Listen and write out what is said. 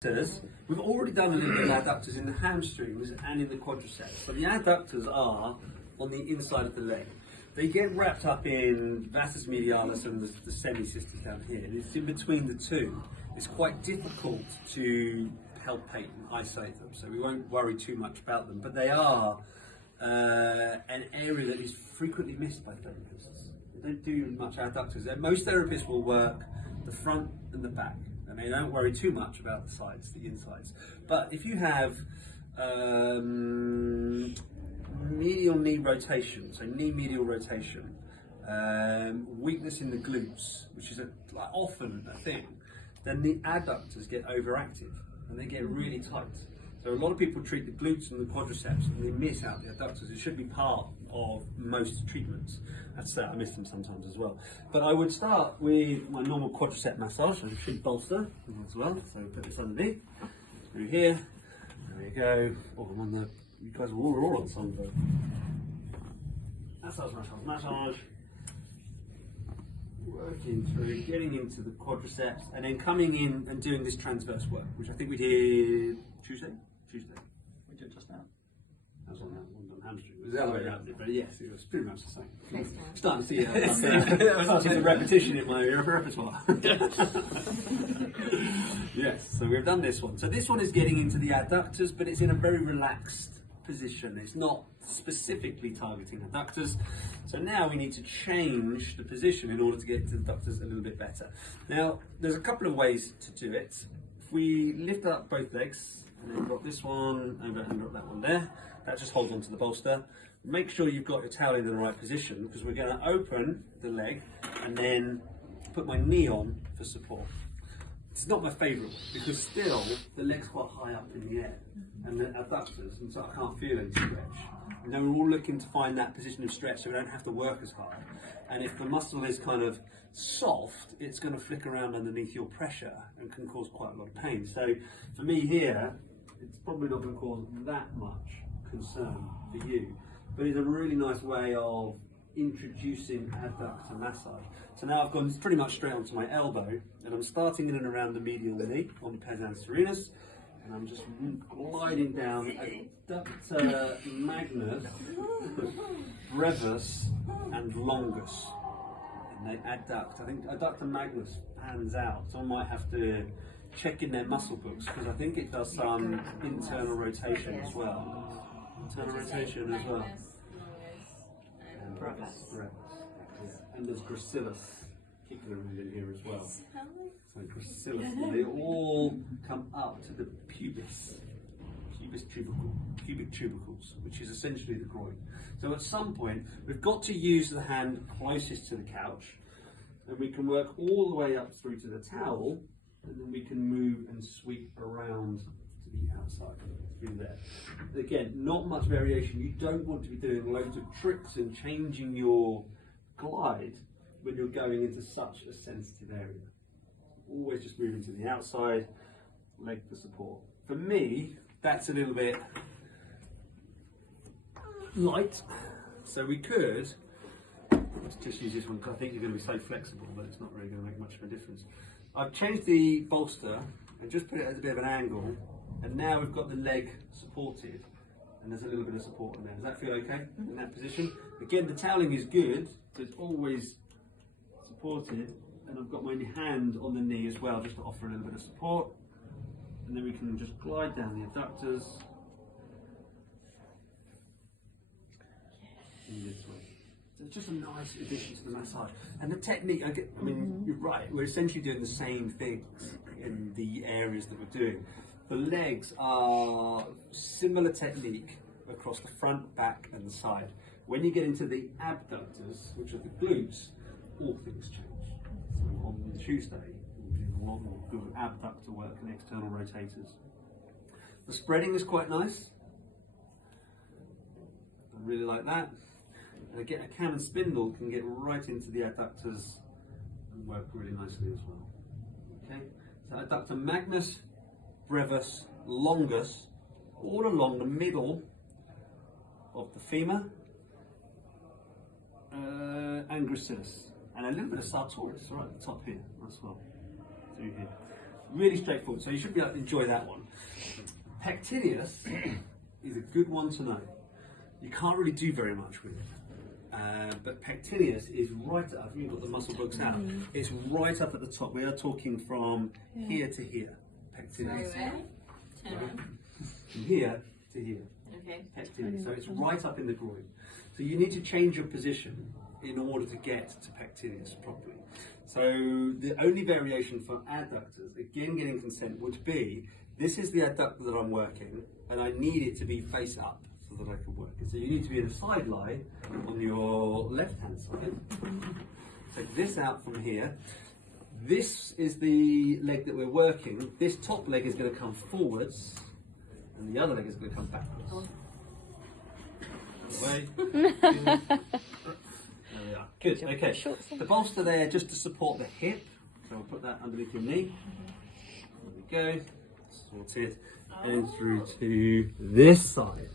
We've already done a little bit of adductors in the hamstrings and in the quadriceps. So the adductors are on the inside of the leg. They get wrapped up in vastus medialis and the semicystis down here. And it's in between the two. It's quite difficult to palpate and isolate them, so we won't worry too much about them. But they are an area that is frequently missed by therapists. They don't do much adductors. Most therapists will work the front and the back. And they don't worry too much about the sides, the insides. But if you have medial knee rotation, so knee medial rotation, weakness in the glutes, which is often a thing, then the adductors get overactive and they get really tight. So a lot of people treat the glutes and the quadriceps and they miss out the adductors. It should be part of most treatments. I miss them sometimes as well. But I would start with my normal quadricep massage. I should bolster as well. So put this underneath, through here. There we go. Oh, I'm on the. You guys are all on some though. Massage. Working through, getting into the quadriceps, and then coming in and doing this transverse work, which I think we did Tuesday. We did just now. That was on hamstring. It was the other way around, but yes, it was pretty much the same. Next time. Starting to see starting the repetition in my repertoire. Yes, so we've done this one. So this one is getting into the adductors, but it's in a very relaxed position. It's not specifically targeting adductors. So now we need to change the position in order to get to the adductors a little bit better. Now, there's a couple of ways to do it. If we lift up both legs, and then drop this one over and drop that one there, that just holds onto the bolster. Make sure you've got your towel in the right position, because we're going to open the leg and then put my knee on for support. It's not my favourite because still the leg's quite high up in the air and the adductors, and so I can't feel any stretch. And then we're all looking to find that position of stretch so we don't have to work as hard. And if the muscle is kind of soft, it's going to flick around underneath your pressure and can cause quite a lot of pain. So for me here, it's probably not going to cause that much concern for you, but it's a really nice way of introducing adductor massage. So now I've gone pretty much straight onto my elbow, and I'm starting in and around the medial knee on the pes anserinus, and I'm just gliding down adductor magnus, brevis, and longus. And they adduct. I think adductor magnus pans out. Someone might have to check in their muscle books because I think it does some internal rotation as well. Internal rotation as well. And brevis. And there's gracilis kicking around in here as well. So gracilis, they all come up to the pubis pubic tubercles, which is essentially the groin. So at some point, we've got to use the hand closest to the couch, and we can work all the way up through to the towel, and then we can move and sweep around to the outside through there. Again, not much variation. You don't want to be doing loads of tricks and changing your glide when you're going into such a sensitive area. Always just moving to the outside, leg for support. For me, that's a little bit light, so we could let's just use this one because I think you're going to be so flexible that it's not really going to make much of a difference. I've changed the bolster and just put it at a bit of an angle, and now we've got the leg supported and there's a little bit of support in there. Does that feel okay in that position? Again, the toweling is good, so it's always supported, and I've got my hand on the knee as well just to offer a little bit of support. And then we can just glide down the adductors in this way. So it's just a nice addition to the massage. And the technique, I mean, you're right, we're essentially doing the same things in the areas that we're doing. The legs are similar technique across the front, back and the side. When you get into the abductors, which are the glutes, all things change. So on Tuesday, a lot more good abductor work and external rotators. The spreading is quite nice. I really like that. And again, a cam and spindle can get right into the adductors and work really nicely as well. Okay, so adductor magnus, brevis, longus, all along the middle of the femur, and gracilis, and a little bit of sartorius right at the top here as well. Through here. Really straightforward. So you should be able to enjoy that one. Pectineus is a good one to know. You can't really do very much with it. But pectineus is right up, you've got the muscle books out, it's right up at the top. We are talking from here to here. Pectineus. From here to here. Okay. Pectineus. So it's right up in the groin. So you need to change your position in order to get to pectineus properly. So the only variation for adductors, again getting consent, would be, this is the adductor that I'm working, and I need it to be face up so that I can work it. So you need to be in a side lie on your left-hand side. Take this out from here. This is the leg that we're working. This top leg is going to come forwards, and the other leg is going to come backwards. Away. There we are. Good. Okay. The bolster there just to support the hip. So I'll put that underneath your knee. There we go. Sorted. And through to this side.